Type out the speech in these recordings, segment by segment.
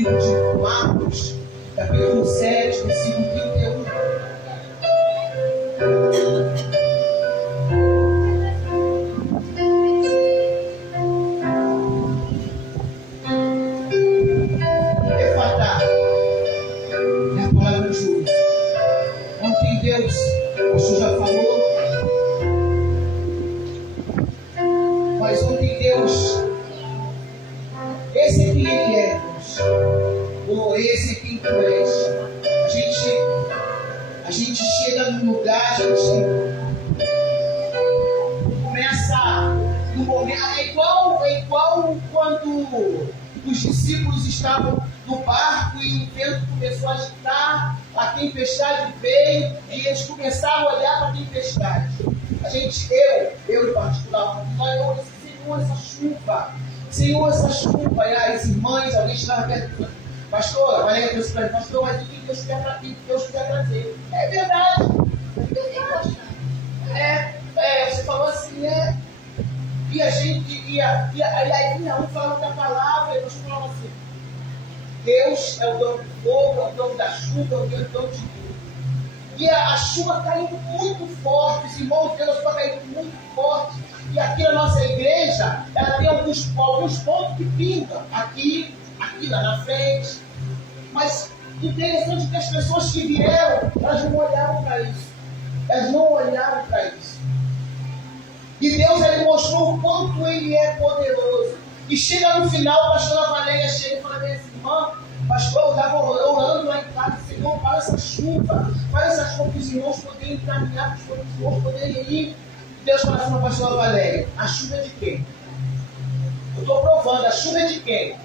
livro de Marcos, capítulo 7, versículo 31. Efatá é a palavra de hoje. Ontem Deus, o senhor já falou, mas ontem Deus, esse é quem Ele é, Deus, ou esse é quem Tu és. A gente chega num lugar, a gente começa no momento, é igual quando os discípulos estavam no barco e o vento começou a agitar, a tempestade veio e eles começaram a olhar para a tempestade. Eu em particular, Senhor, essa chuva, e as irmãs, alguém estava perto, pastor, olha aí, pastor, mas o que Deus quer trazer? É verdade. Você falou assim, e a gente aí vinha um falando da palavra, e nós falamos assim, Deus é o dono do fogo, é o dono da chuva, é o dono de tudo. E a chuva caindo muito forte, os irmãos de Deus estão caindo muito forte. E aqui na nossa igreja, ela tem alguns pontos que pingam, aqui lá na frente. Mas interessante que as pessoas que vieram, elas não olharam para isso. E Deus, Ele mostrou o quanto Ele é poderoso. E chega no final, a pastora Valéria chega e fala assim, irmã, pastor, eu estava orando lá em casa, Senhor, para essa chuva, para que os irmãos poderem caminhar, para os irmãos poderem ir. Deus fala assim para a pastora Valéria, a chuva é de quem? Eu estou provando, a chuva é de quem?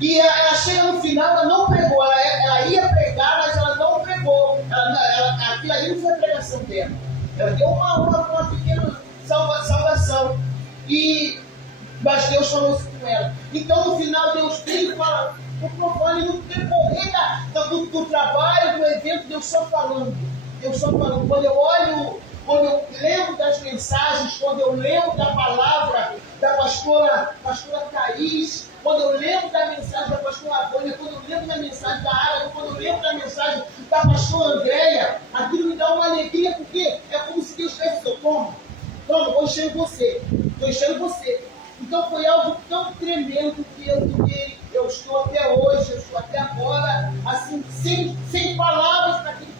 E ela chega no final, ela não pregou, ela ia pregar, mas ela não pregou. Aquilo ali não foi a pregação dela. Ela deu uma pequena salvação. Mas Deus falou isso com ela. Então no final Deus vem e fala, estou provando, e no decorrer do trabalho, do evento, Deus só falando. Quando eu lembro das mensagens, quando eu lembro da palavra da pastora Thaís, quando eu lembro da mensagem da pastora Vânia, quando eu lembro da mensagem da Ara, quando eu lembro da mensagem da pastora Andréia, aquilo me dá uma alegria, porque é como se Deus tivesse dito, toma, vou enchendo você. Então foi algo tão tremendo que eu estou até hoje, eu estou até agora, assim, sem palavras para aquilo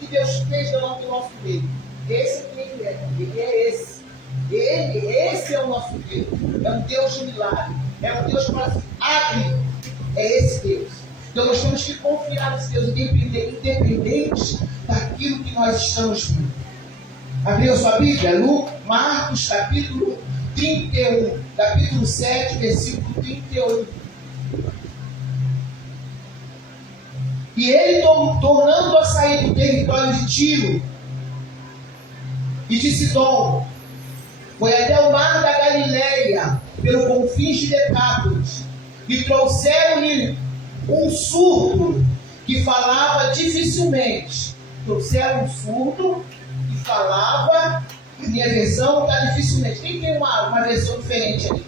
que Deus fez no nosso meio. Esse é quem Ele é, Ele é esse. Esse é o nosso Deus. É um Deus de milagre. É um Deus que fala assim, abre. É esse Deus. Então nós temos que confiar nesse Deus, independente daquilo que nós estamos vendo. Abriu sua Bíblia? Marcos, capítulo 31, capítulo 7, versículo 31. E ele, tornando a sair do território de Tiro e de Sidom, foi até o mar da Galileia, pelo confins de Decápolis, e trouxeram-lhe um surdo que falava dificilmente. Trouxeram um surdo que falava, minha versão está dificilmente. Quem tem uma versão diferente ali?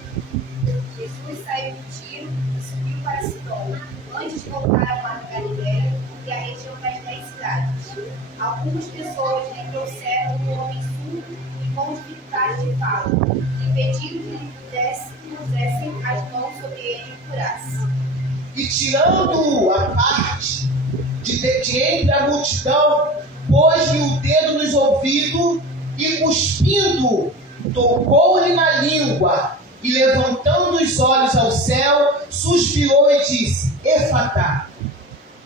Jesus saiu de Tiro e subiu para Sidom, antes de voltar ao mar da Galileia e à região das 10 cidades. Algumas pessoas lhe trouxeram um homem surdo e com dificuldade de fala, e pedindo que lhe pusessem as mãos sobre ele e curasse. E tirando a parte de entre a multidão, pôs-lhe o dedo nos ouvidos e, cuspindo, tocou-lhe na língua, e levantando os olhos ao céu, suspirou e disse, Efatá,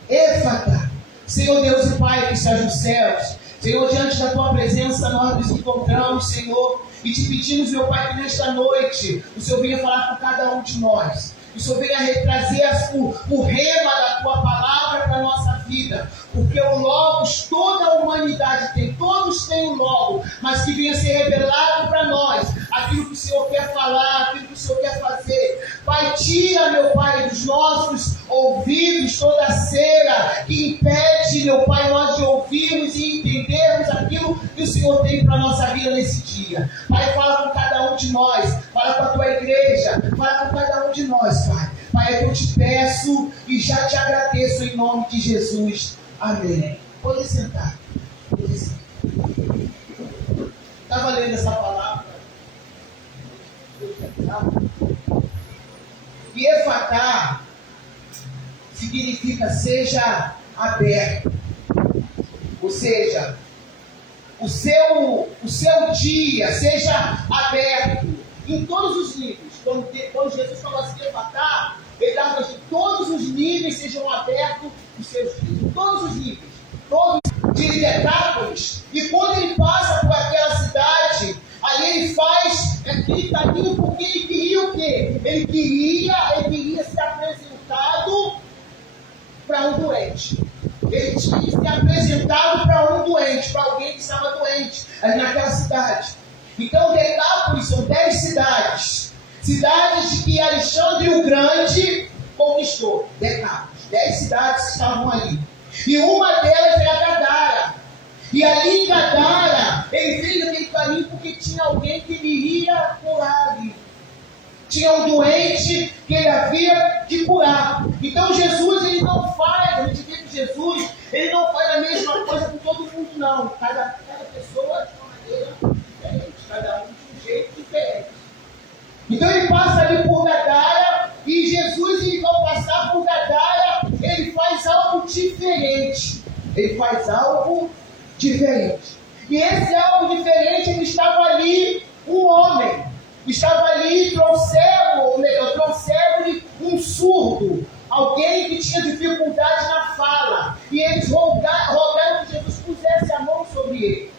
Efatá. Senhor Deus e Pai que estás nos céus, Senhor, diante da Tua presença nós nos encontramos, Senhor, e te pedimos, meu Pai, que nesta noite o Senhor venha falar com cada um de nós. Que o Senhor venha trazer o rema da Tua palavra para a nossa vida. Porque o Logos, toda a humanidade tem, todos têm o Logos, mas que venha ser revelado para nós aquilo que o Senhor quer falar, aquilo que o Senhor quer fazer. Pai, tira, meu Pai, dos nossos ouvidos toda a cera que impede, meu Pai, nós de ouvirmos e entendermos aquilo que o Senhor tem para a nossa vida nesse dia. Pai, fala com cada um de nós, fala com a Tua igreja, fala com cada um de nós, Pai. Pai, é que eu te peço e já te agradeço em nome de Jesus. Amém. Pode sentar. Pode sentar. Estava lendo essa palavra. E Efatá significa seja aberto. Ou seja, o seu dia seja aberto em todos os níveis. Quando Jesus falou assim, Efatá, ele estava dizendo que todos os níveis sejam abertos os seus dias. Todos os níveis. Todos de Decápolis. E quando ele passa por aquela cidade, aí ele faz aquele caminho porque ele queria o quê? Ele queria ser apresentado para um doente. Ele tinha que ser apresentado para um doente, para alguém que estava doente ali naquela cidade. Então, Decápolis são 10 cidades. Cidades que Alexandre o Grande conquistou. Decápolis. 10 cidades estavam ali. E uma delas era Gadara. E ali em Gadara, ele fez aquele caminho porque tinha alguém que ele iria curar ali. Tinha um doente que ele havia de curar. Então Jesus, ele não faz, a gente vê que Jesus, ele não faz a mesma coisa com todo mundo, não. Cada pessoa de uma maneira diferente, cada um de um jeito diferente. Então ele passa ali por Gadara, e Jesus, ele vai passar por Gadara, ele faz algo diferente. Ele faz algo diferente. E esse algo diferente, ele estava ali, um homem. Estava ali, trouxeram-lhe um surdo, alguém que tinha dificuldade na fala. E eles rogaram que Jesus pusesse a mão sobre ele.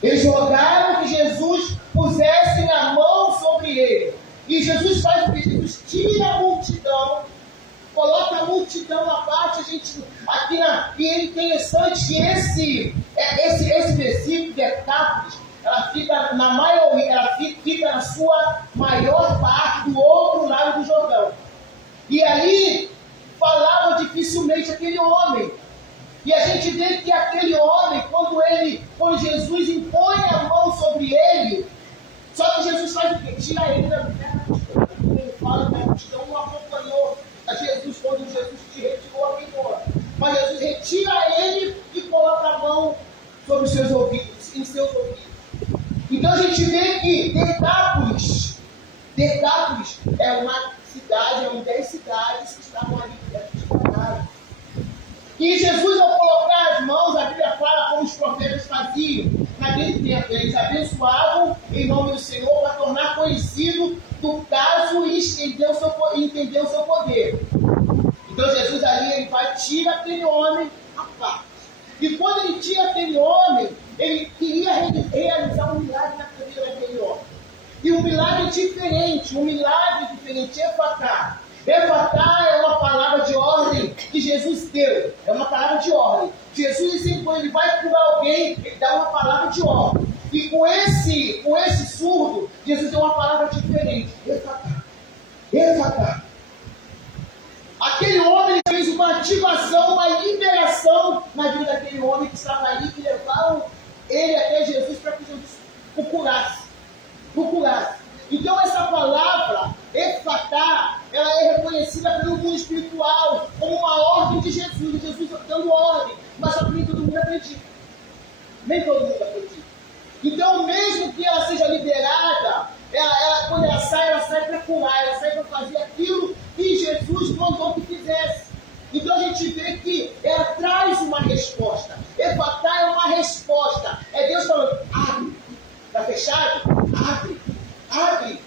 Eles rogaram que Jesus pusesse a mão sobre ele. E Jesus faz o pedido, tira a multidão, coloca a multidão à parte, e é interessante que esse versículo de Decápolis, ela fica na maioria, ela fica na sua maior parte do outro lado do Jordão. E ali falava dificilmente aquele homem. E a gente vê que aquele homem, quando Jesus impõe a mão sobre ele, só que Jesus faz o quê? Tira ele da multidão. Ele fala que a multidão não acompanhou a Jesus quando Jesus te retirou aquele homem. Mas Jesus retira ele e coloca a mão sobre os seus ouvidos, em seus ouvidos. Então a gente vê que Decápolis é uma cidade, eram 10 cidades que estavam ali perto de Gadara. E Jesus, ao colocar as mãos, a Bíblia fala como os profetas faziam naquele tempo. Eles abençoavam em nome do Senhor para tornar conhecido do caso e entender o seu poder. Então Jesus ali, ele vai tirar aquele homem à parte. E quando ele tira aquele homem, ele queria realizar um milagre na vida daquele homem. E um milagre diferente, Efatá. Efatá é uma palavra de ordem que Jesus deu. É uma palavra de ordem. Jesus, quando ele vai curar alguém, ele dá uma palavra de ordem. E com esse surdo, Jesus deu uma palavra diferente. Efatá. Aquele homem fez uma ativação, uma liberação na vida daquele homem que estava ali, que levaram ele até Jesus para que Jesus o curasse. Então essa palavra, Efatá, ela é reconhecida pelo mundo espiritual como uma ordem de Jesus. Jesus dando ordem, mas só que nem todo mundo acredita. Nem todo mundo acredita. Então, mesmo que ela seja liberada, quando ela sai para curar, ela sai para fazer aquilo que Jesus mandou que fizesse. Então a gente vê que ela traz uma resposta. Efatá é uma resposta. É Deus falando, abre. Está fechado? Abre.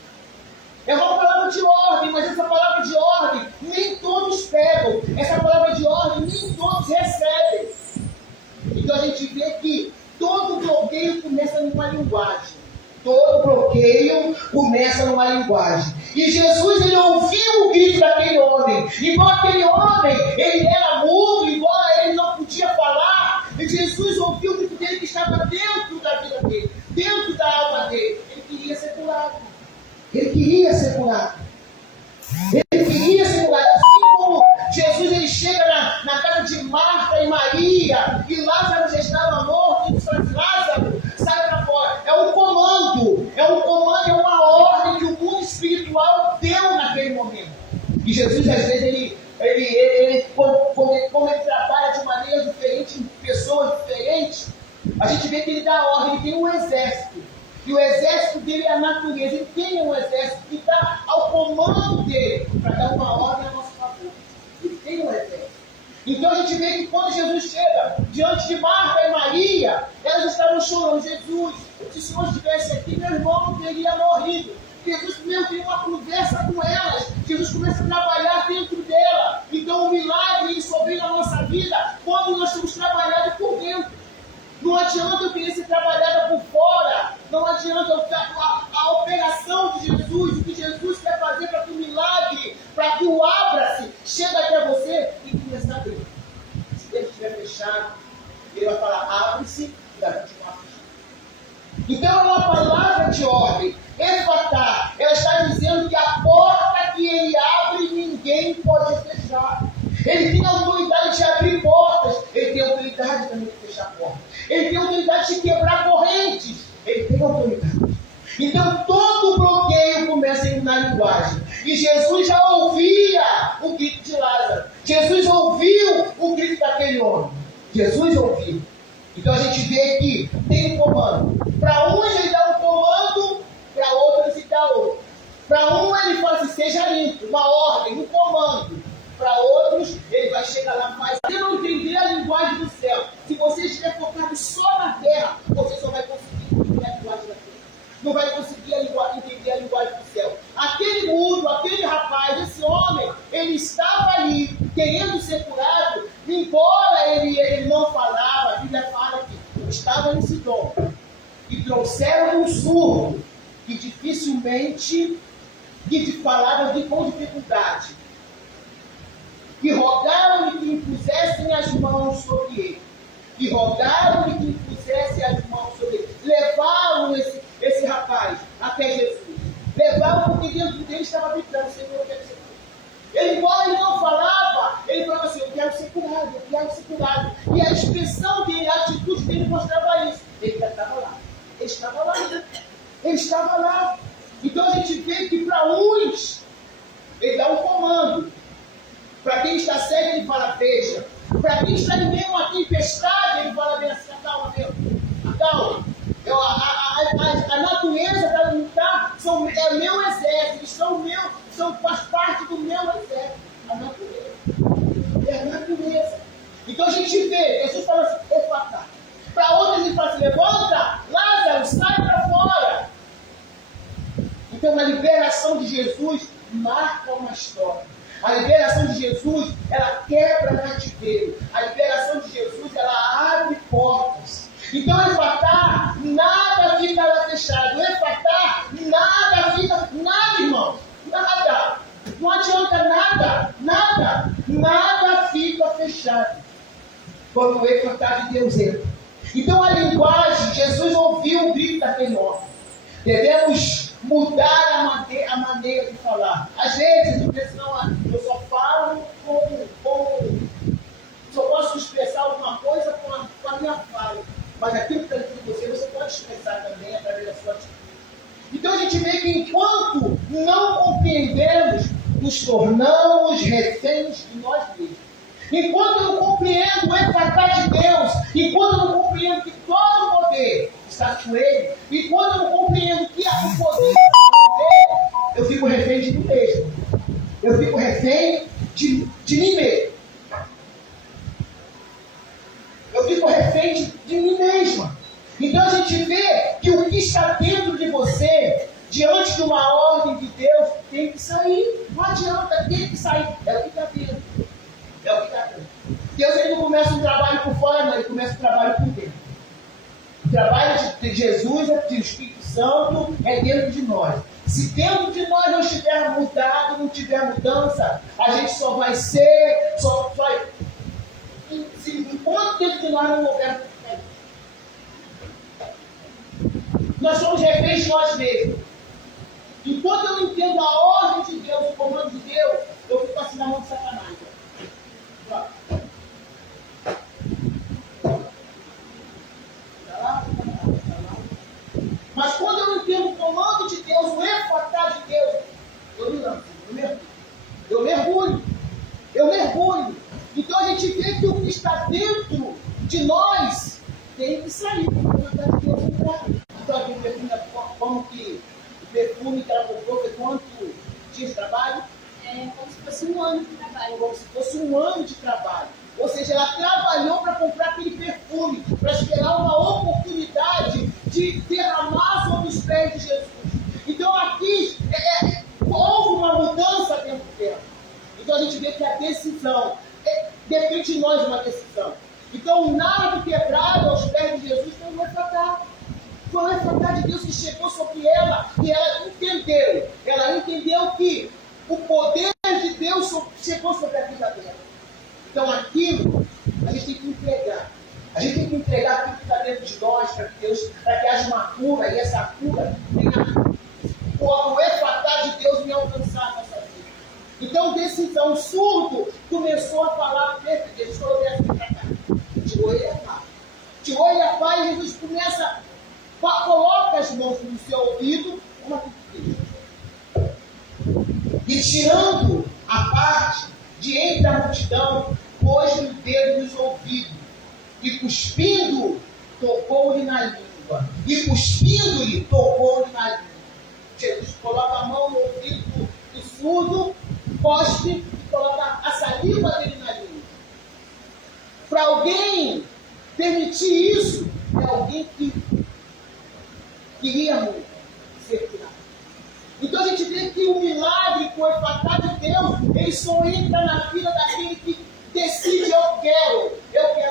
É uma palavra de ordem, mas essa palavra de ordem nem todos pegam. Essa palavra de ordem nem todos recebem. Então a gente vê que todo bloqueio começa numa linguagem. E Jesus, ele ouviu o grito daquele homem. Igual aquele homem, ele era mudo, igual ele não podia falar. E Jesus ouviu o grito dele que estava dentro da vida dele, dentro da alma dele. Ele queria ser curado. Assim como Jesus, ele chega na casa de Marta e Maria, e Lázaro já estava morto, e ele fala assim, Lázaro, sai para fora. É um comando, é uma ordem que o mundo espiritual deu naquele momento. Jesus, às vezes, como ele trabalha de maneira diferente, em pessoas diferentes, a gente vê que ele dá ordem, ele tem um exército. E o exército dele é a natureza. Ele tem um exército que está ao comando dele para dar uma ordem a nosso favor. Ele tem um exército. Então a gente vê que quando Jesus chega diante de Marta e Maria, elas estavam chorando. Jesus, se o Senhor estivesse aqui, meu irmão não teria morrido. Jesus primeiro tem uma conversa com elas. Jesus começa a trabalhar dentro dela. Então o milagre só vem na nossa vida quando nós estamos trabalhados por dentro. Não adianta eu querer ser trabalhada por fora. Não adianta a operação de Jesus, o que Jesus quer fazer para que o milagre, para que o abra-se, chegue até você e comece a abrir. Se ele estiver fechado, ele vai falar, abre-se e vai continuar fechado. Então é uma palavra de ordem. Efatá, ela está dizendo que a porta que ele abre, ninguém pode fechar. Ele tem autoridade de abrir portas. Ele tem autoridade também de fechar portas. Ele tem autoridade de quebrar correntes. Ele tem autoridade. Então todo bloqueio começa na linguagem. E Jesus já ouvia o grito de Lázaro. Jesus ouviu o grito daquele homem. Jesus ouviu. Então a gente vê que tem um comando. Para uns ele dá um comando, para outros ele dá outro. Para um ele fala assim, seja limpo, uma ordem, um comando. Para outros, ele vai chegar lá e faz. Se você não entender a linguagem do céu, se você estiver focado só na terra, você só vai conseguir entender a linguagem da terra. Não vai conseguir entender a linguagem do céu. Aquele mudo, aquele rapaz, esse homem, ele estava ali querendo ser curado, embora ele não falava, a Bíblia fala que estava em Sidom. E trouxeram um surdo, que dificilmente, que falava com dificuldade. E rogaram-lhe que impusessem as mãos sobre ele. E rogaram-lhe que impusessem as mãos sobre ele. Levaram esse rapaz até Jesus. Levaram porque dentro dele estava gritando, Senhor, eu quero ser curado. Embora ele não falava, ele falava assim, eu quero ser curado, eu quero ser curado. E a expressão dele, a atitude dele mostrava isso. Ele já estava lá. Ele estava lá. Ele estava lá. Então a gente vê que para uns, ele dá um comando. Para quem está cego, ele fala, veja. Para quem está em meio a uma tempestade, ele fala bem assim, acalma, meu. Acalma. A natureza é meu exército, faz parte do meu exército. A natureza. É a natureza. Então a gente vê, Jesus fala assim, efatá. Para outros ele fala assim, levanta, Lázaro, sai para fora. Então a liberação de Jesus marca uma história. A liberação de Jesus, ela quebra cativeiro. A liberação de Jesus, ela abre portas. Então, efatá, nada fica lá fechado. Efatá, nada, irmãos. Nada. Não adianta nada fica fechado. Quando o efatá de Deus entra. Então, a linguagem, Jesus ouviu o grito daquele homem. Devemos mudar a maneira de falar. Às vezes, a gente pensa, não, eu só falo só posso expressar alguma coisa com a minha fala. Mas aquilo que está dentro de você pode expressar também através da sua atitude. Então a gente vê que enquanto não compreendemos, nos tornamos reféns de nós mesmos. Enquanto eu não compreendo o efatá de Deus, enquanto eu não compreendo que todo o poder está com Ele, enquanto eu não compreendo que o poder está com Ele, eu fico refém de mim mesmo. Eu fico refém de mim mesmo. Eu fico refém de mim mesma. Então a gente vê que o que está dentro de você, diante de uma ordem de Deus, tem que sair. Não adianta, tem que sair. É o que está dentro. É o que está dentro. Deus ele não começa um trabalho por fora, não, ele começa um trabalho por dentro. O trabalho de Jesus, do Espírito Santo, é dentro de nós. Se dentro de nós não estiver mudado, não tiver mudança, a gente só vai ser, enquanto dentro de nós não houver, nós somos reféns de nós mesmos. Enquanto eu não entendo a ordem de Deus, o comando de Deus, eu fico assim na mão de Satanás. Mas quando eu entendo o comando de Deus, o efatá de Deus, eu me lanço, eu mergulho. dentro de nós tem que sair para a vontade de Deus entrar. Então, aquele perfume, como que o perfume que ela comprou foi quanto dias de trabalho? Como se fosse um ano de trabalho. Como se fosse um ano de trabalho. Ou seja, ela trabalhou para comprar aquele perfume, para esperar uma oportunidade de derramar sobre os pés de Jesus. Então aqui houve uma mudança dentro dela. Então a gente vê que a decisão depende de nós, uma decisão. Então o nada quebrado aos pés de Jesus foi um efatá. Foi um efatá de Deus que chegou sobre ela e ela entendeu. Ela entendeu que o poder de Deus chegou sobre a vida dela. Então aquilo a gente tem que entregar. A gente tem que entregar aquilo que está dentro de nós para que haja uma cura e essa cura tenha o efatá de Deus me alcançar a nossa vida. Então decisão, surdo começou a falar perto de Deus. Falou assim para cá. Tirou ele a pá. Tirou ele a pá e Jesus começa, coloca as mãos no seu ouvido, uma e tirando a parte de entre a multidão, pôs-lhe o dedo nos ouvidos, e cuspindo, tocou-lhe na língua. E cuspindo-lhe, tocou-lhe na língua. Jesus coloca a mão no ouvido do surdo, cospe e coloca a saliva dele na língua. Para alguém permitir isso, é alguém que queria muito ser curado. Então a gente vê que o milagre, com o efatá de Deus, ele só entra na vida daquele que decide: eu quero,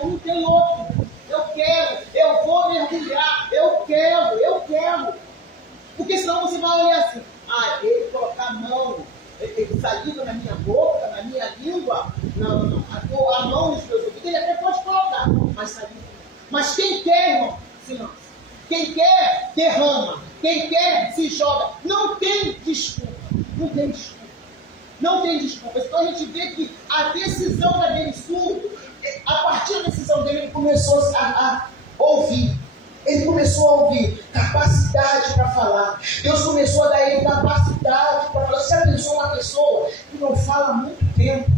não tem outro, eu vou mergulhar, eu quero. Porque senão você vai olhar assim: ele colocar a mão, ele saliva na minha boca, na minha língua, não, a mão nos meus ouvidos, ele até pode colocar, mas saliva. Mas quem quer, irmão, silêncio. Quem quer, derrama. Quem quer, se joga. Não tem desculpa. Não tem desculpa. Então a gente vê que a decisão daquele surdo, a partir da decisão dele, ele começou a ouvir. Ele começou a ouvir capacidade para falar. Deus começou a dar a ele capacidade para falar. Você já pensou uma pessoa que não fala há muito tempo?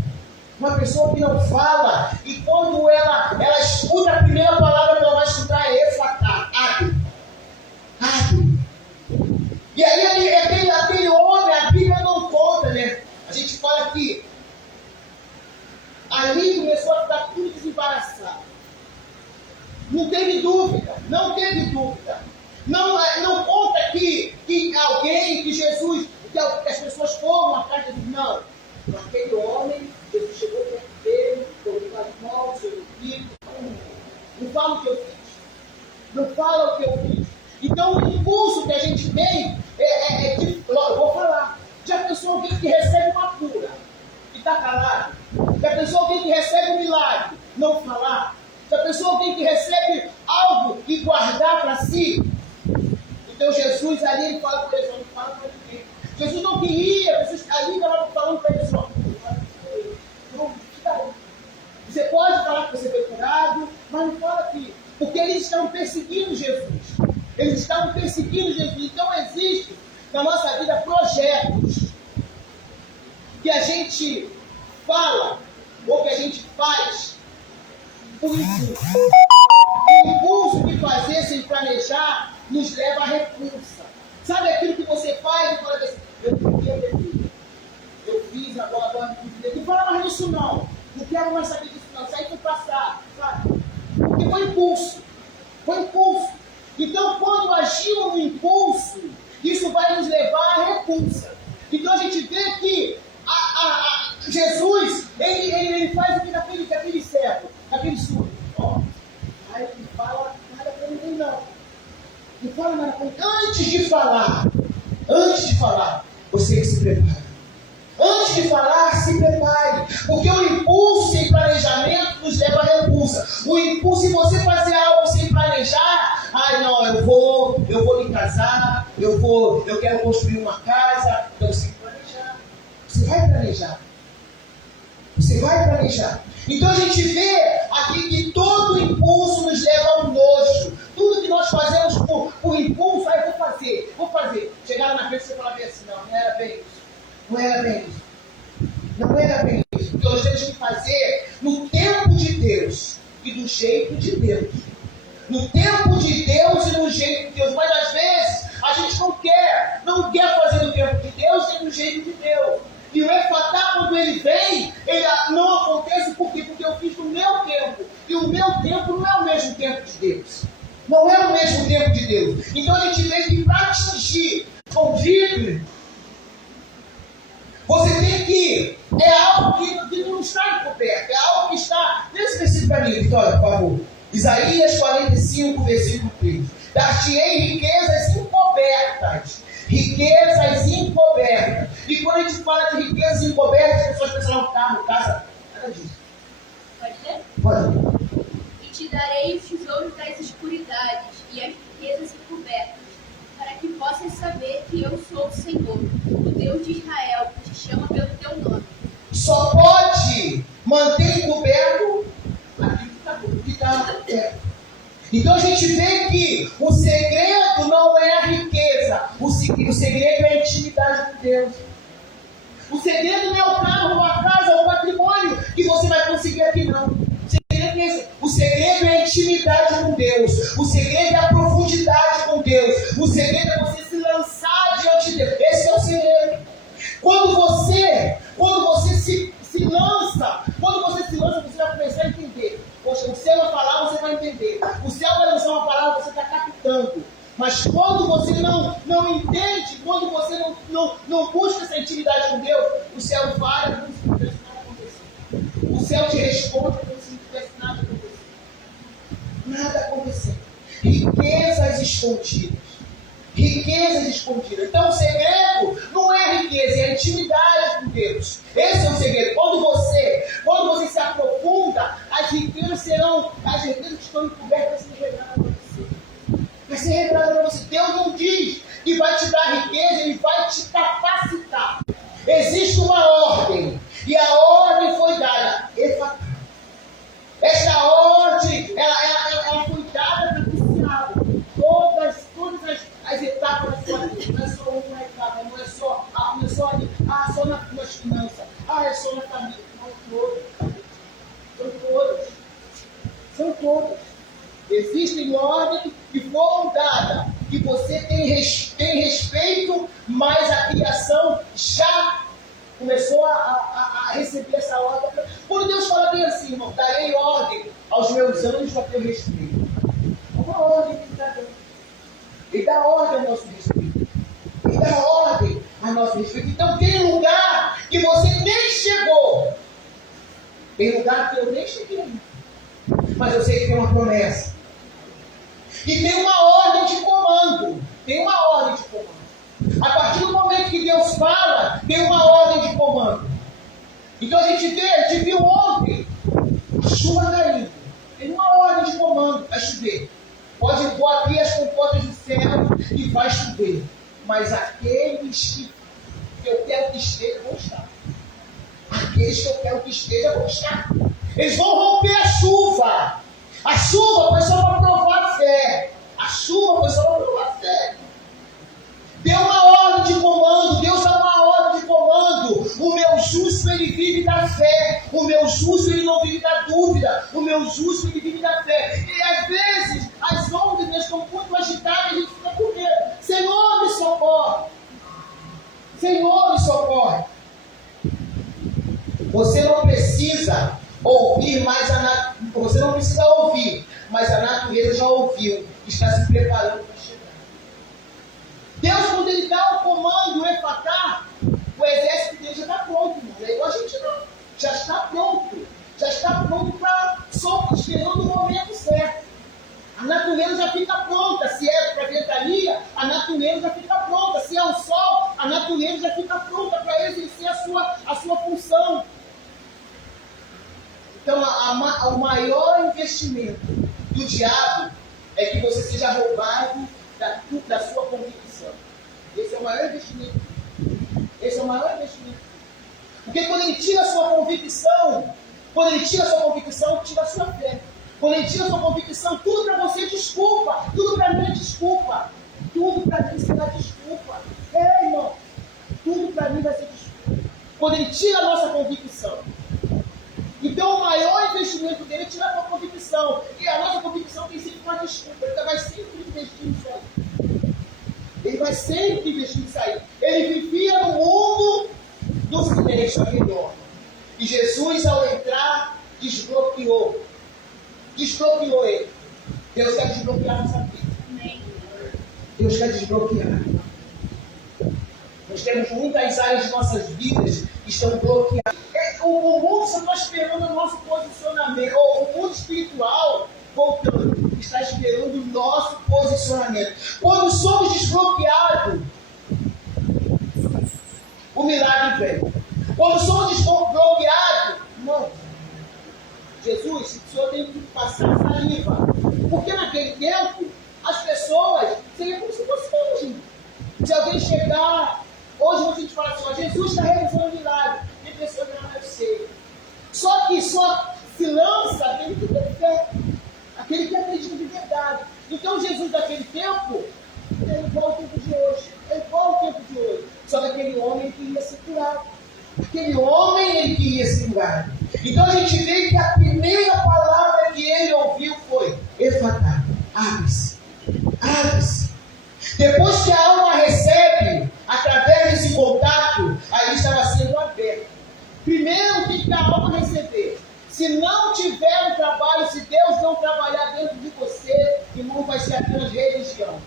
Uma pessoa que não fala, e quando ela escuta a primeira palavra que ela vai escutar é efatá, abre. E aí aquele homem, a Bíblia não conta, né? A gente fala que ali começou a ficar tudo desembaraçado. Não teve dúvida. Não conta que alguém, que Jesus, que as pessoas foram atrás de Jesus. Não. Aquele homem, Jesus chegou perto dele, colocou as mãos no seu ouvido. Não fala o que eu fiz. Então o impulso que a gente tem eu vou falar. Já pensou alguém que recebe uma cura e está calado? Já pensou alguém que recebe um milagre, não falar? Já pensou alguém que recebe algo e guardar para si? Então Jesus ali, ele fala para eles: não fala para ninguém. Jesus não queria, Jesus ali estava falando para eles: você pode falar que você foi curado, mas não fala aqui. Porque eles estavam perseguindo Jesus. Então existe na nossa vida projetos que a gente fala ou que a gente faz por impulso. O impulso de fazer sem planejar nos leva à repulsa. Sabe aquilo que você faz e fala assim: eu podia ter feito. Eu fiz, agora não podia ter. Não fala mais nisso não. Não quero mais saber disso não. Sai do passado. Sabe? Porque foi impulso. Então, quando agimos no impulso, isso vai nos levar à repulsa. Então, a gente vê que Jesus, ele faz o que daquele servo, daquele surdo. Aí ele fala nada para ninguém, não. Não fala nada para ninguém. Antes de falar, você que se prepara. Antes de falar, se prepare. Porque o impulso sem planejamento nos leva à repulsa. O impulso, se você fazer algo sem planejar, eu vou me casar, eu quero construir uma casa. Então você tem que planejar. Você vai planejar. Então a gente vê aqui que todo impulso nos leva ao nojo. Tudo que nós fazemos por impulso, eu vou fazer. Chegar na frente e você falar bem assim: não era bem isso. Não era bem isso. Porque nós temos que fazer no tempo de Deus e do no jeito de Deus. No tempo de Deus e no jeito de Deus. Mas às vezes a gente não quer fazer no tempo de Deus nem no jeito de Deus. E o Efatá, quando ele vem, ele não acontece por quê? Porque eu fiz no meu tempo. E o meu tempo não é o mesmo tempo de Deus. Não é o mesmo tempo de Deus. Então a gente vê que para atingir convite, você tem que... É algo que não está encoberto. É algo que está... Nesse versículo para mim, Vitória, por favor. Isaías 45, versículo 3. Dar-te-ei riquezas encobertas. Riquezas encobertas. E quando a gente fala de riquezas encobertas, as pessoas pensam, carro, casa, nada disso. Pode ler? Pode. E te darei os tesouros das escuridades e as riquezas encobertas, para que possas saber que eu sou o Senhor, o Deus de Israel, que te chama pelo teu nome. Só pode manter encoberto aquilo que está aberto. Então a gente vê que o segredo não é a riqueza, o segredo é a intimidade com Deus. O segredo não é o carro, a casa, o patrimônio que você vai conseguir aqui, não. O segredo é a intimidade com Deus. O segredo é a profundidade com Deus. O segredo é você se lançar diante de Deus. Esse é o segredo. Quando você se lança, você vai começar a entender. Poxa, o céu vai falar, você vai entender. O céu vai lançar uma palavra, você está captando. Mas quando você não entende, quando você não busca essa intimidade com Deus, o céu fala como se não tivesse nada acontecendo. O céu te responde como se não tivesse nada acontecendo. Nada acontecendo. Riquezas escondidas. Riquezas escondidas. Então o segredo não é a riqueza, é a intimidade com Deus. Esse é o segredo. Quando você se aprofunda, as riquezas que estão encobertas vai ser reveladas para você. Vai ser revelado para você. Deus não diz que vai te dar riqueza, Ele vai te capacitar. Existe uma ordem, e a ordem foi dada. Esta ordem, ela foi dada para que se abram todas as etapas da sua vida. Não é só uma etapa, não é só só nas finanças, é só na família. Não, todas. São todas. Existem ordens que foram dadas, que você tem respeito, mas a criação já começou a receber essa ordem. Quando Deus fala bem assim, irmão, darei ordem aos meus anjos a teu respeito. É uma ordem que Ele está dando. Ele dá ordem ao nosso respeito. Ele dá ordem ao nosso respeito. Então tem lugar que você nem chegou. Tem lugar que eu nem cheguei ainda. Mas eu sei que tem uma promessa. E tem uma ordem de comando. Tem uma ordem de comando. A partir do momento que Deus fala, tem uma ordem de comando. Então a gente viu ontem a chuva caindo. Tem uma ordem de comando para chover. Pode abrir as comportas do céu e vai chover. Mas aqueles que eu quero que estejam vão estar. Aqueles que eu quero que estejam vão estar. Eles vão romper a chuva. A chuva foi só para provar a fé. A chuva foi só para provar a fé. Deu uma ordem de comando. Deus dá uma ordem de comando. O meu justo, ele vive da fé. O meu justo, ele não vive da dúvida. O meu justo, ele vive da fé. E às vezes, as ondas estão muito agitadas e a gente fica com medo. Senhor, me socorre. Senhor, me socorre. Você não precisa ouvir mais você não precisa ouvir, mas a natureza já ouviu, está se preparando para chegar. Deus, quando Ele dá o comando, o Efatá, o exército dele já está pronto, irmão. É igual a gente não. Já está pronto. Já está pronto para só esperando o momento certo. A natureza já fica pronta. Se é para ventania, a natureza já fica pronta. Se é o sol, a natureza já fica pronta para exercer a sua função. Então, o maior investimento do diabo é que você seja roubado da sua convicção. Esse é o maior investimento. Esse é o maior investimento. Porque quando ele tira a sua convicção, tira a sua fé. Quando ele tira a sua convicção, tudo para você é desculpa. Tudo para mim é desculpa. Tudo para mim será desculpa. Irmão. Tudo para mim vai ser desculpa. Quando ele tira a nossa convicção. Então o maior investimento dele é tirar a tua convicção. convicção. E a nossa convicção tem sempre uma desculpa. Ele vai sempre investir nisso aí. Ele vai sempre investir nisso aí. Ele vivia no mundo do silêncio, aquele homem. E Jesus, ao entrar, desbloqueou ele. Deus quer desbloquear nossa vida. Deus quer desbloquear. Nós temos muitas áreas de nossas vidas que estão bloqueadas. O mundo só está esperando o nosso posicionamento. O mundo espiritual, voltando, está esperando o nosso posicionamento. Quando somos desbloqueados, o milagre vem. Quando somos desbloqueados, irmão, Jesus, o Senhor tem que passar saliva. Porque naquele tempo, as pessoas seriam como se fosse hoje. Se alguém chegar, hoje a gente fala assim, ó, Jesus está realizando um milagre, tem pessoas que não devem ser. Só que só se lança aquele que tem fé, aquele que acredita de verdade. Então Jesus daquele tempo, é igual ao tempo de hoje. É igual ao tempo de hoje. Só que aquele homem queria ser curado. Aquele homem ele queria ser curado. Então a gente vê que a primeira palavra que ele ouviu foi Efatá, abre-se. Abre-se. Depois que a alma recebe, através desse contato, aí estava sendo aberto. Primeiro tem que a alma receber. Se não tiver um trabalho, se Deus não trabalhar dentro de você, irmão, vai ser apenas religião.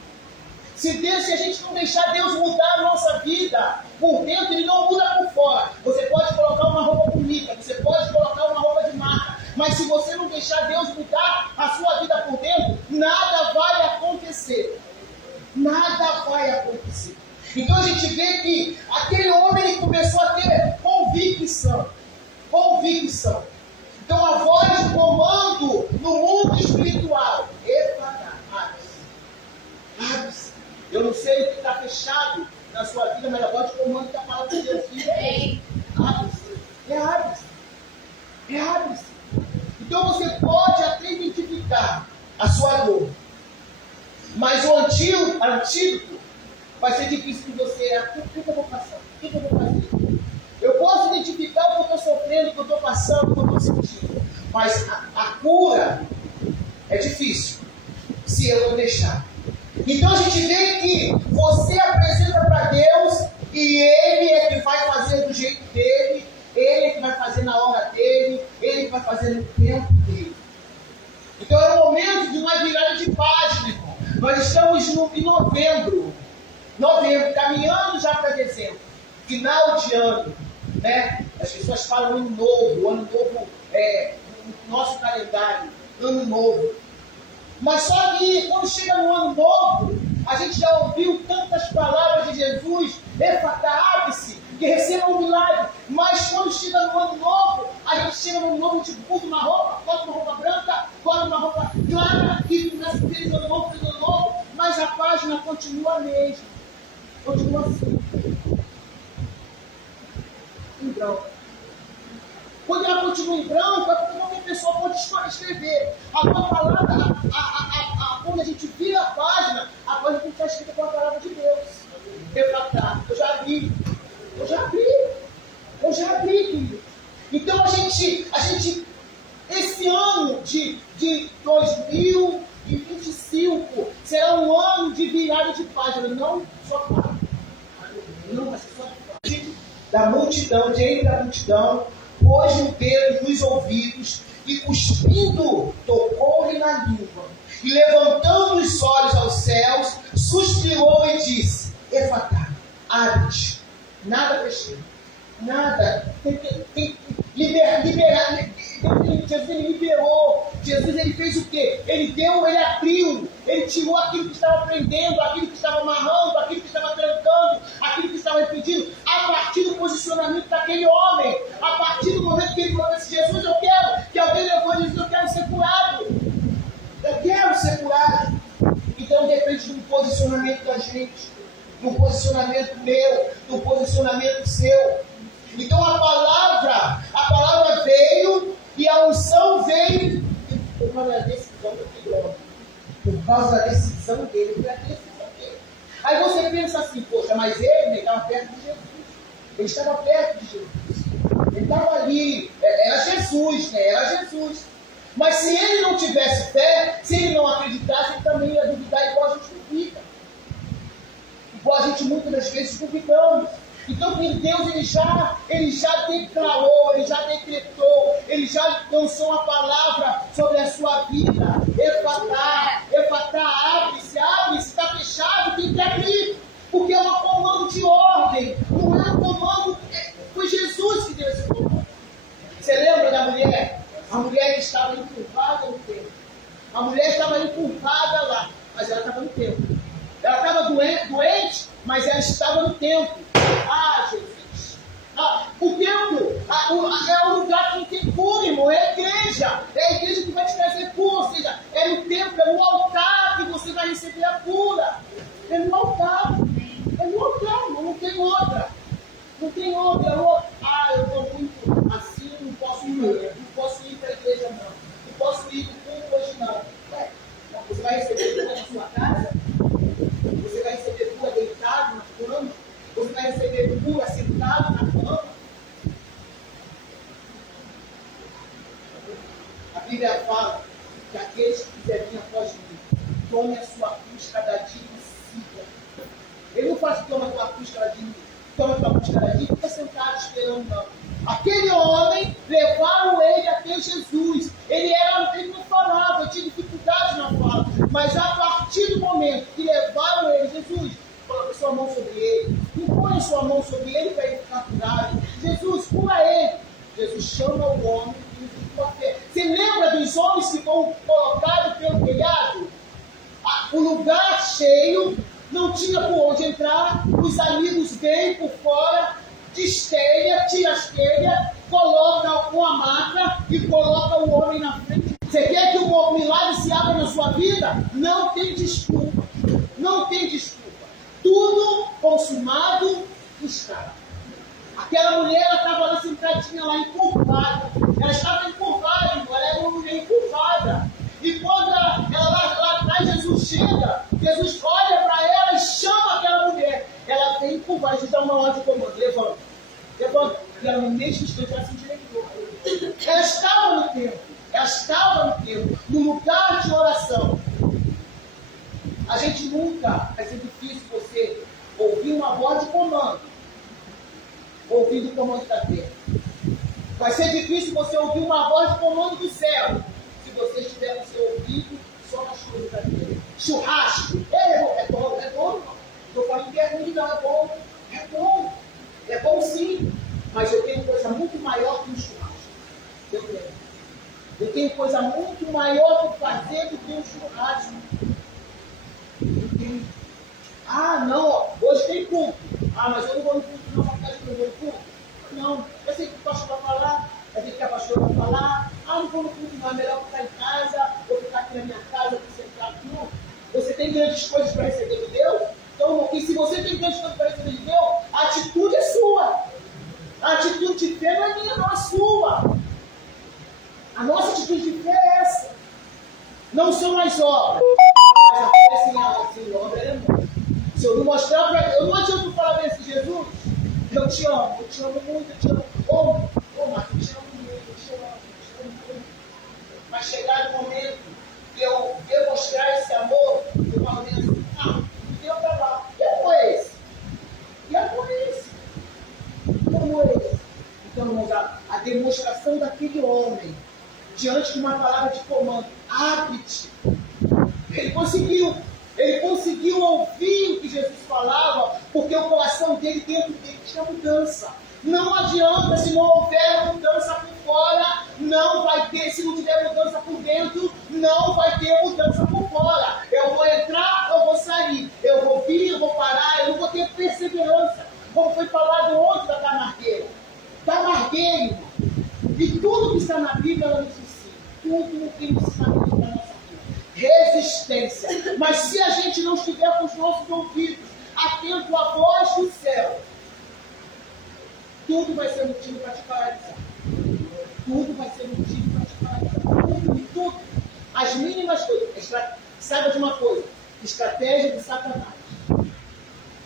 Se a gente não deixar Deus mudar a nossa vida por dentro, Ele não muda por fora. Você pode colocar uma roupa bonita, você pode colocar uma roupa de marca, mas se você não deixar Deus mudar a sua vida por dentro, nada vai acontecer. Nada vai acontecer. Então a gente vê que aquele homem ele começou a ter convicção. Convicção. Então a voz de comando no mundo espiritual. Abre-se. Eu não sei o que está fechado na sua vida, mas a voz de comando que a palavra de Deus diz é abre-se. Abre-se. Então você pode até identificar a sua dor. Mas o antídoto vai ser difícil que você. O que eu vou passar? O que eu vou fazer? Eu posso identificar o que eu estou sofrendo, o que eu estou passando, o que eu estou sentindo. Mas a cura é difícil se eu não deixar. Então a gente vê que você apresenta para Deus e Ele é que vai fazer do jeito dele, Ele é que vai fazer na hora dele, Ele que vai fazer no tempo dele. Então é o momento de uma virada de página, irmão. Nós estamos em novembro, caminhando já para dezembro, final de ano, né? As pessoas falam ano novo, o ano novo é o nosso calendário, ano novo. Mas só que quando chega no ano novo, a gente já ouviu tantas palavras de Jesus, Efatá, abre-se, que receba um milagre. Mas quando chega no ano novo, a gente chega no ano novo, a gente bota uma roupa branca, bota uma roupa clara, e começa a feliz ano novo, mas a página continua a mesma. Continua assim. Em branco. Quando ela continua em branco, é porque qualquer pessoa pode escrever. Agora a palavra, quando a gente vira a página tem que estar escrita com a palavra de Deus. Eu já abri, querido. Então a gente, esse ano de 2025 será um ano de virada de página, não só página. Não vai ser só página. Da multidão, diante da multidão, pôs o dedo nos ouvidos e cuspindo, tocou-lhe na língua. E levantando os olhos aos céus, suspirou e disse: Efatá, abre-te. Nada fechou. Nada. Jesus ele liberou. Jesus ele fez o quê? Ele abriu. Ele tirou aquilo que estava prendendo, aquilo que estava amarrando, aquilo que estava trancando, aquilo que estava impedindo, a partir do posicionamento daquele homem. A partir do momento que ele falou assim: Jesus, eu quero que alguém levou e disse: eu quero ser curado. Eu quero ser curado. Então depende do posicionamento da gente, do posicionamento meu, do posicionamento seu. Então a palavra veio e a unção veio por causa da decisão dele. Por causa da decisão dele. Aí você pensa assim: poxa, mas ele estava perto de Jesus. Ele estava perto de Jesus. Ele estava ali. Era Jesus, né? Era Jesus. Mas se ele não tivesse fé, se ele não acreditasse, ele também ia duvidar igual a gente duvida. Igual a gente muitas das vezes duvidamos. Então, Deus ele já declarou, ele já decretou, ele já lançou uma palavra sobre a sua vida. Efatá, abre-se, está fechado, tem que abrir. Porque é um comando de ordem, não é um comando, foi Jesus que deu esse comando. Você lembra da mulher? A mulher que estava encurvada no templo. A mulher estava encurvada lá, mas ela estava no templo. Ela estava doente, mas ela estava no templo. Ah, Jesus! O templo é o lugar que tem cura, irmão. É a igreja. É a igreja que vai te trazer cura. Ou seja, é no templo, é no altar que você vai receber a cura. É no altar. É no altar, irmão. Não tem outra. Não tem outra. Eu estou muito assim, não posso ir para a igreja, não. Não posso ir no culto hoje, não. Você vai receber cura na sua casa? Você vai receber cura deitado na cama? Você vai receber cura sentado na cama? A Bíblia fala que aqueles que quiserem vir após mim, tome a sua cruz cada dia e siga. Ele não faz toma a tua cruz cada dia, toma a tua cruz cada dia e fica sentado esperando, não. Aquele homem, levaram ele até Jesus. Ele não falava, tinha dificuldade na fala. Mas a partir do momento que levaram ele, Jesus, coloca sua mão sobre ele. Impõe sua mão sobre ele para ele ficar curado. Jesus, cura ele. Jesus chama o homem e diz com a fé. Você lembra dos homens que foram colocados pelo telhado? O lugar cheio, não tinha por onde entrar. Os amigos vêm por fora, destelha, tira as telhas, coloca uma maca e coloca o homem na frente. Você quer que o milagre se abra na sua vida? Não tem desculpa. Não tem desculpa. Tudo consumado está. Aquela mulher, ela estava lá sentadinha, lá encurvada. Ela estava encurvada, ela era uma mulher encurvada. E quando ela lá atrás, Jesus chega, Jesus olha para ela e chama aquela mulher. Ela vem encurvada, Jesus dá uma ordem de comando, levanta. Levanta. E ela no mesmo instante, ela se endireitou. Ela estava no templo. Ela estava no templo, no lugar de oração. A gente nunca, vai ser difícil você ouvir uma voz de comando, ouvindo o comando da terra. Vai ser difícil você ouvir uma voz de comando do céu, se você estiver com seu ouvido só nas coisas da terra. Churrasco, é bom, não. Estou falando que é ruim, não, é bom. É bom sim, mas eu tenho coisa muito maior que um churrasco. Eu tenho coisa muito maior para fazer do que um churrasco. Não, hoje tem culto. Mas eu não vou no culto, não, porque eu vou no culto. Não, eu sei que o pastor vai falar, eu sei que a pastora vai falar. Não vou no culto, não, é melhor ficar em casa, ou ficar aqui na minha casa, ou sentado. Não. Você tem grandes coisas para receber de Deus? Então, e se você tem grandes coisas para receber de Deus, a atitude é sua. A atitude de fé não é minha, não é sua. A nossa atitude de fé é essa. Não são as obras. Mas a fé sem obra é muito. Se eu não mostrar para eu não adianta falar bem assim, Jesus, eu te amo muito, eu te amo. Marcos, eu te amo muito, eu te amo muito. Mas chegar no momento que eu demonstrar esse amor, eu falo bem assim, deu para lá. Que amor é esse? Que amor é esse? Que amor é esse? Então, irmãos, a demonstração daquele homem, diante de uma palavra de comando, abre-te. Ele conseguiu ouvir o que Jesus falava, porque o coração dele, dentro dele, tinha mudança. Não adianta, se não houver mudança por fora, não vai ter. Se não tiver mudança por dentro, não vai ter mudança por fora. Eu vou entrar, eu vou sair. Eu vou vir, eu vou parar, eu não vou ter perseverança. Como foi falado ontem da Camargueira. Camargueira, irmão. E tudo que está na Bíblia, ela nos ensina. Tudo o que nos ensina na nossa vida. Resistência. Mas se a gente não estiver com os nossos ouvidos atento à voz do céu, tudo vai ser motivo para te paralisar. Tudo vai ser motivo para te paralisar. Tudo. As mínimas coisas. Saiba de uma coisa. Estratégia de Satanás.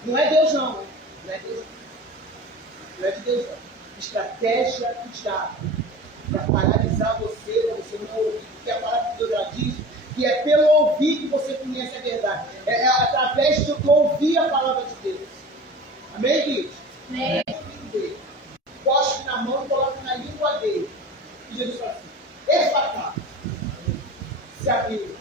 Não é Deus não. Não é Deus não. Não é de Deus não. Estratégia do diabo para paralisar você, para você não ouvir. porque a palavra de Deus ela diz que é pelo ouvir que você conhece a verdade. É através de ouvir a palavra de Deus. Amém, queridos? Amém. Cospe na mão e coloca na língua dele. E Jesus fala assim, efatá, se abriu.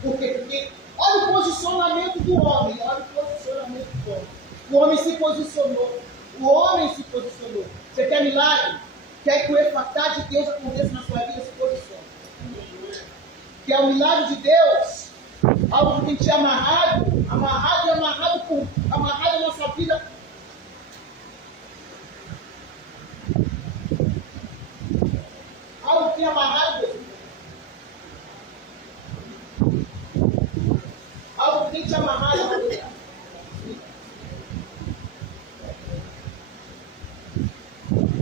Por quê? Porque olha o posicionamento do homem. Olha o posicionamento do homem. O homem se posicionou. O homem se posicionou. Você quer milagre? Quer que o efatá de Deus aconteça na sua vida? Se posicione. Quer o milagre de Deus? Algo que tem te amarrado a nossa vida. Algo que tem amarrado. Algo que tem te amarrado.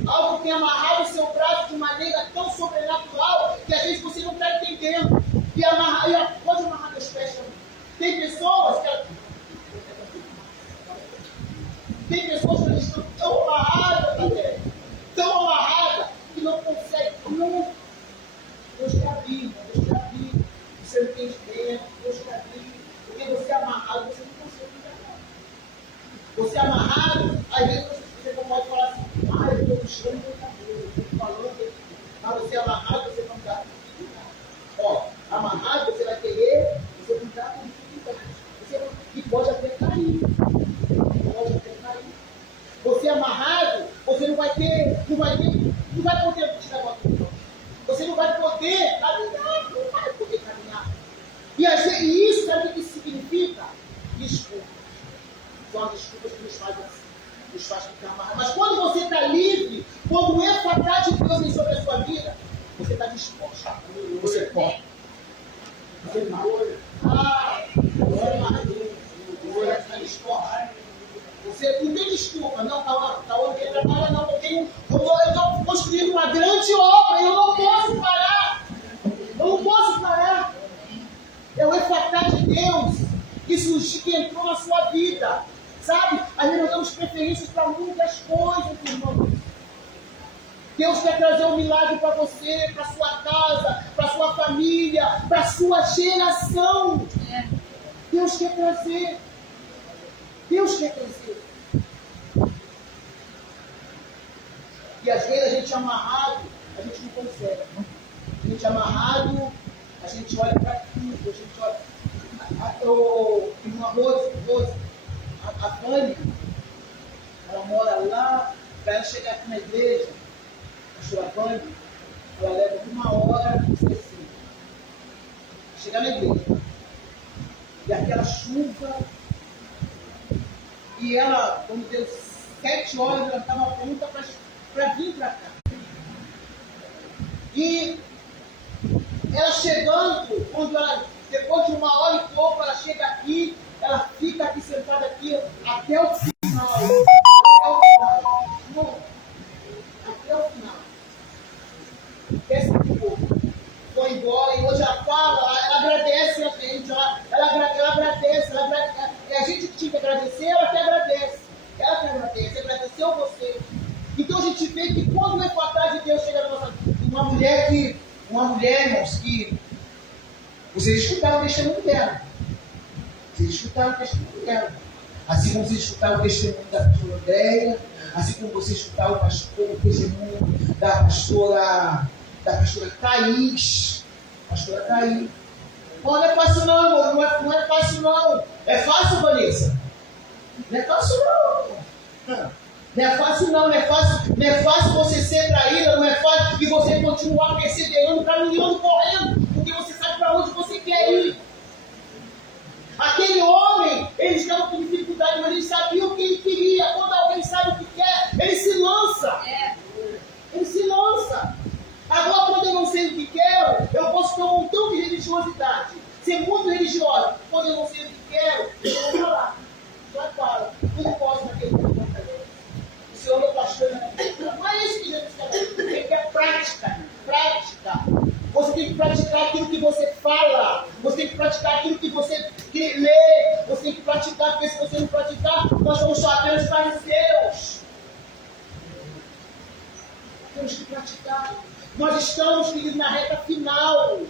Algo que tem amarrado o seu braço de maneira tão sobrenatural que às vezes você não está entendendo. E pode amarrar meus pés também. Tem pessoas que estão tão amarradas na terra, tão amarradas, que não conseguem. Não. Deus quer abrir. O seu entendimento, Deus quer abrir. Porque você é amarrado, você não consegue enganar. Você é amarrado, às vezes você pode falar assim, eu estou puxando meu cabelo, eu estou falando, mas você é amarrado, você não dá. Ó, amarrado, você vai querer, você não dá com dificuldade. E pode até cair. Você é amarrado, você não vai poder tirar uma coisa. Você não vai poder caminhar. E isso sabe o que significa? Desculpa. São as desculpas que nos fazem ficar amarrados. Mas quando você está livre, quando o efatá de Deus vem sobre a sua vida, você está disposto. Você pode. Você pode. Você está disposto. Você não tem desculpa. Não, tá onde ele trabalha, não. Eu estou construindo uma grande obra. Eu não posso parar. É o efatá de Deus que entrou na sua vida. Sabe? Aí nós damos preferências para muitas coisas, irmãos. Deus quer trazer um milagre para você, para sua casa, para sua família, para sua geração. Deus quer trazer. E às vezes a gente é amarrado, a gente não consegue. A gente é amarrado, a gente olha para tudo, a gente olha. Irmã Rose, a Vânia, ela mora lá, para ela chegar aqui na igreja, a sua Vânia, ela leva 1 hora e 60. Chegar na igreja. E aquela chuva, e ela, quando deu 7 horas, ela estava pronta para vir para cá. E ela chegando, depois de 1 hora e pouco, ela chega aqui, ela fica aqui sentada aqui até o final. Até o final. Esse povo foi embora e hoje ela fala, ela agradece a gente, ela agradece. A gente que tinha que agradecer, ela que agradece. Ela que agradece, agradeceu você. Então a gente vê que quando o efatá de Deus chega na nossa vida, uma mulher, irmãos, que vocês escutaram o testemunho dela. Assim como vocês escutaram o testemunho da pastora Andréia, assim como vocês escutaram o testemunho da pastora Thaís. Pastora Thaís. Não é fácil não, amor. Não é fácil não. É fácil, Vanessa? Não é fácil não. Não é fácil não. Não é fácil você ser traída. Não é fácil e você continuar perseverando, caminhando, correndo. Porque você sabe para onde você quer ir. Aquele homem, ele estava com dificuldade, mas ele sabia o que ele queria. Quando alguém sabe o que quer, ele se lança. Ele se lança. Agora, quando eu não sei o que quero, eu posso ter um montão de religiosidade. Ser muito religiosa. Quando eu não sei o que quero, eu vou falar. Só fala. Tudo posso naquele que eu O Senhor é pastor. Não é isso que Jesus quer. Ele quer prática. Você tem que praticar aquilo que você fala. Você tem que praticar aquilo que você lê. Você tem que praticar, porque se você não praticar, nós somos só apenas fariseus. Temos que praticar. Nós estamos, queridos, na reta final.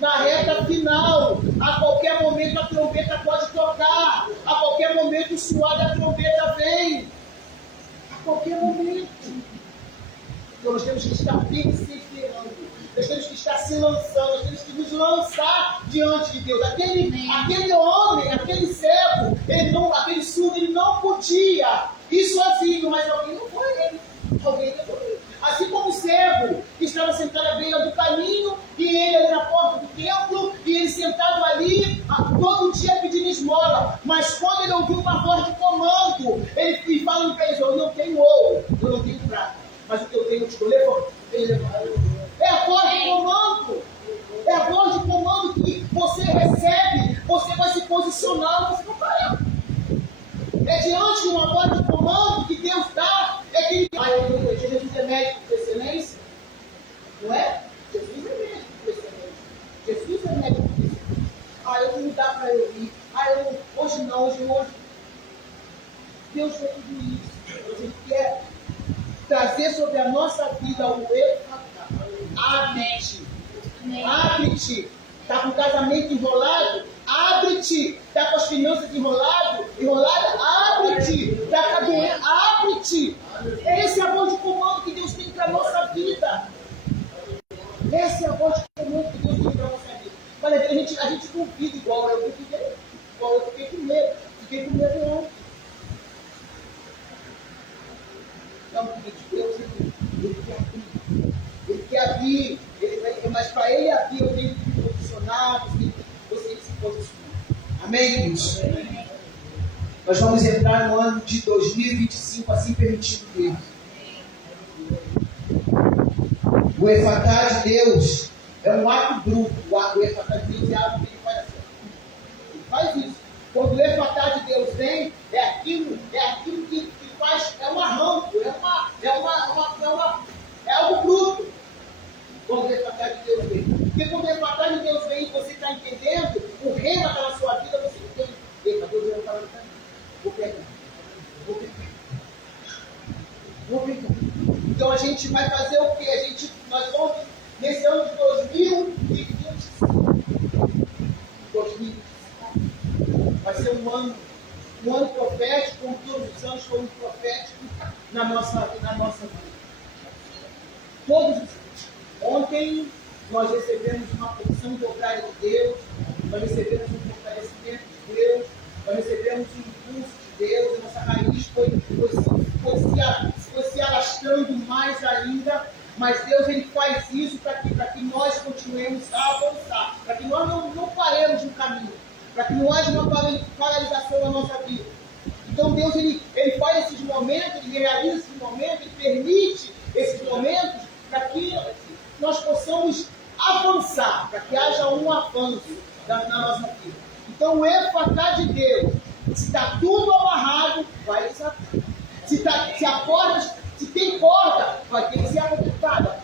Na reta final. A qualquer momento a trombeta pode tocar. A qualquer momento o suar da trombeta vem. A qualquer momento. Então nós temos que estar perseverando. Nós temos que estar se lançando. Nós temos que nos lançar diante de Deus. Aquele homem, aquele cego, aquele surdo, ele não podia ir sozinho, mas alguém não foi ele. Alguém levou ele. Assim como o cego, que estava sentado à beira do caminho, e ele ali na porta do templo, e ele sentado ali, todo dia pedindo esmola. Mas quando ele ouviu uma voz de comando, ele fala para eles: eu não tenho ouro, eu não tenho prata, mas o que eu tenho eu te levo. É a voz de comando. É a voz de comando que você recebe, você vai se posicionar, você não vai. É diante de uma voz de comando que Deus dá. É que Jesus é médico por excelência. Não é? Jesus é médico por excelência. Jesus é médico por excelência. Eu não dá para eu ir. Hoje não, hoje. Deus fez tudo isso. Ele quer trazer sobre a nossa vida o abre-te. Abre-te. Está com o casamento enrolado? Abre-te. Está com as finanças enrolada? Abre-te. Está com a doença? Abre-te. Esse é a voz de comando que Deus tem para a nossa vida. Essa é a voz de comando que Deus tem para a nossa vida. Mas a gente duvida igual eu duvidei. Igual eu fiquei com medo. Fiquei com medo ontem. Não, porque Deus ele quer abrir. Ele quer abrir. Mas para ele abrir, eu tenho que me posicionar. Você tem que se posicionar. Amém, queridos? Nós vamos entrar no ano de 2025, assim permitido Deus. O efatá de Deus é um ato bruto. O efatá de Deus é algo que ele faz assim. Ele faz isso. Quando o efatá de Deus vem, é aquilo que faz, é um arranco, é algo bruto. Quando o efatá de Deus vem. Porque quando o efatá de Deus vem e você está entendendo, o reino está na sua vida, você entende. Eita, Deus não está falando. Vou pegar. Então a gente vai fazer o quê? Nós vamos, nesse ano de 2025, vai ser um ano profético, como todos os anos foram proféticos na nossa vida. Todos os anos. Ontem nós recebemos uma porção dobrária de Deus, nós recebemos um fortalecimento de Deus, nós recebemos um impulso de Deus, a nossa raiz foi se alastrando mais ainda, mas Deus ele faz isso para que nós continuemos a avançar, para que nós não paremos no caminho, para que não haja uma paralisação na nossa vida. Então Deus ele faz esses momentos, ele realiza esses momentos, ele permite esses momentos para que nós possamos avançar, para que haja um avanço na nossa vida. Então o efatá de Deus, se está tudo amarrado, vai desatar. Se tem corda, vai ter que ser arrebentada.